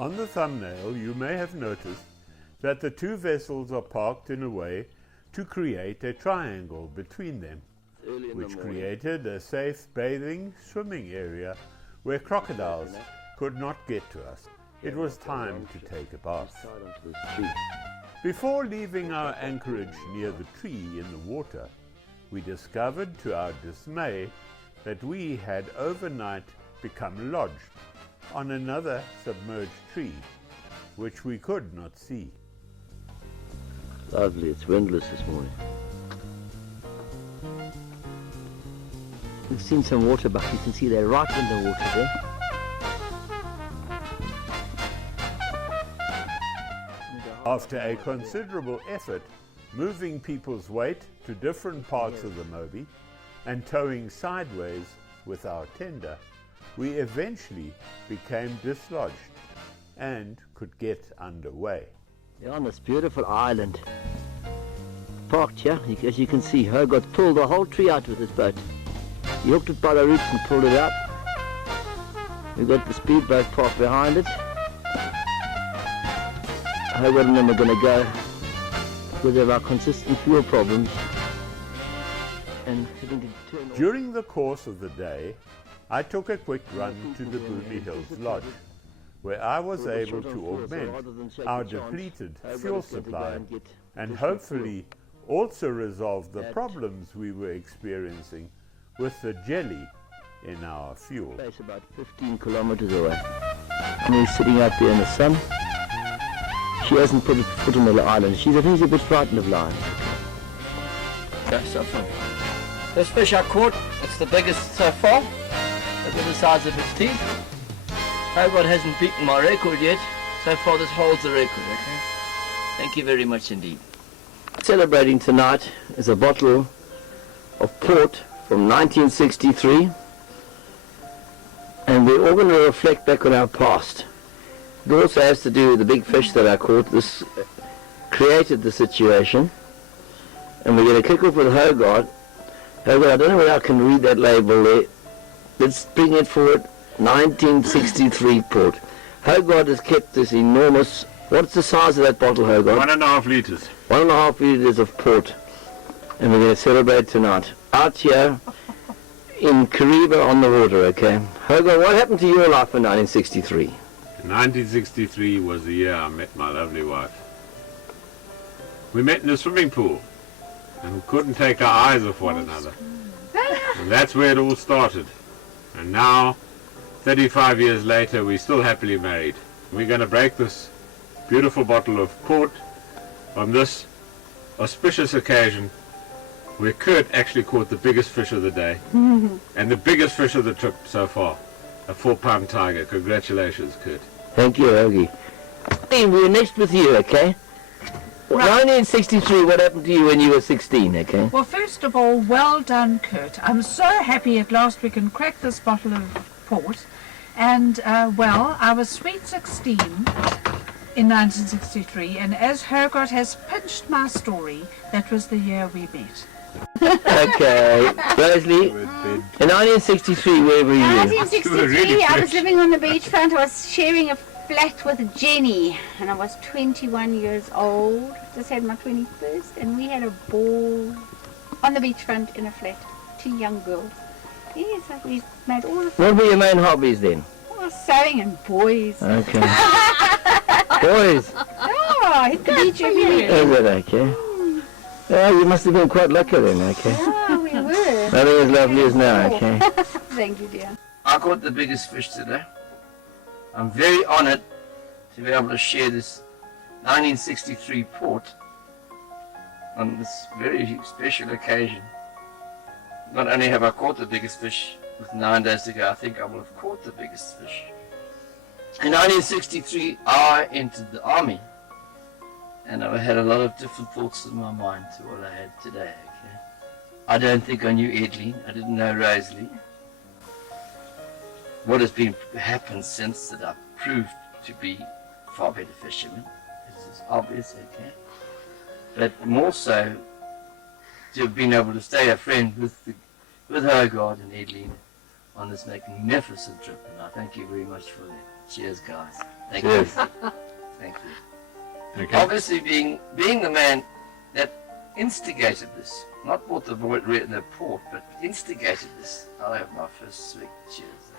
On the thumbnail, you may have noticed that the two vessels are parked in a way to create a triangle between them, which created a safe bathing, swimming area where crocodiles could not get to us. It was time to take a bath. Before leaving our anchorage near the tree in the water, we discovered to our dismay that we had overnight become lodged on another submerged tree, which we could not see. Lovely, it's windless this morning. We've seen some water buck, you can see they're right in the water there. After a considerable effort, moving people's weight to different parts of the Mobi and towing sideways with our tender, we eventually became dislodged and could get underway. We're on this beautiful island, parked here. As you can see, Hogarth pulled the whole tree out with his boat. He hooked it by the roots and pulled it out. We've got the speedboat parked behind it. Hogarth and them are going to go because of our consistent fuel problems. And during the course of the day, I took a quick run to the Bumi Hills Lodge, where I was able to augment our depleted fuel supply and hopefully also resolve the problems we were experiencing with the jelly in our fuel. It's about 15 kilometers away. And he's sitting out there in the sun. She hasn't put a foot on the island. I think she's a bit frightened of lions. This fish I caught, it's the biggest so far. Look at the size of its teeth. Hogarth hasn't beaten my record yet. So far this holds the record, okay? Thank you very much indeed. Celebrating tonight is a bottle of port from 1963. And we're all going to reflect back on our past. It also has to do with the big fish that I caught. This created the situation. And we're going to kick off with Hogarth. Hogarth, I don't know whether I can read that label there. Let's bring it forward. 1963 port. Hogarth has kept this enormous... What's the size of that bottle, Hogarth? 1.5 liters. 1.5 liters of port. And we're going to celebrate tonight. Out here in Kariba on the water, okay? Hogarth, what happened to your life in 1963? 1963 was the year I met my lovely wife. We met in a swimming pool and we couldn't take our eyes off one another. And that's where it all started. And now, 35 years later, we're still happily married. We're going to break this beautiful bottle of port on this auspicious occasion where Kurt actually caught the biggest fish of the day and the biggest fish of the trip so far, a 4-pound tiger. Congratulations, Kurt. Thank you, Hoagie. We're next with you, okay? Right. 1963, what happened to you when you were 16, okay? Well, first of all, well done, Kurt. I'm so happy at last we can crack this bottle of port. And, well, I was sweet 16 in 1963, and as Hogarth has pinched my story, that was the year we met. Okay. Rosalie, in 1963, where were you? 1963, I was living on the beachfront. I was sharing a flat with Jenny, and I was 21 years old. Just had my 21st, and we had a ball on the beachfront in a flat. 2 young girls. Yes, we made all the... What were your main hobbies then? Oh, sewing and boys. Okay. Boys? Oh, hit the beach every day. Is it okay? Oh, you must have been quite lucky then, okay? Yeah, we were. Nothing as lovely as now, okay? Thank you, dear. I caught the biggest fish today. I'm very honored to be able to share this 1963 port on this very special occasion. Not only have I caught the biggest fish with 9 days to go, I think I will have caught the biggest fish. In 1963, I entered the army, and I had a lot of different thoughts in my mind to what I had today. Okay? I don't think I knew Edley. I didn't know Rosalie. What has happened since that I've proved to be far better fishermen. This is obvious, okay? But more so, to have been able to stay a friend with Hogarth and Edley on this magnificent trip, and I thank you very much for that. Cheers, guys. Thank Cheers. you. Thank you. Okay. Obviously, being the man that instigated this, not brought the port, but instigated this, I'll have my first swig. Cheers.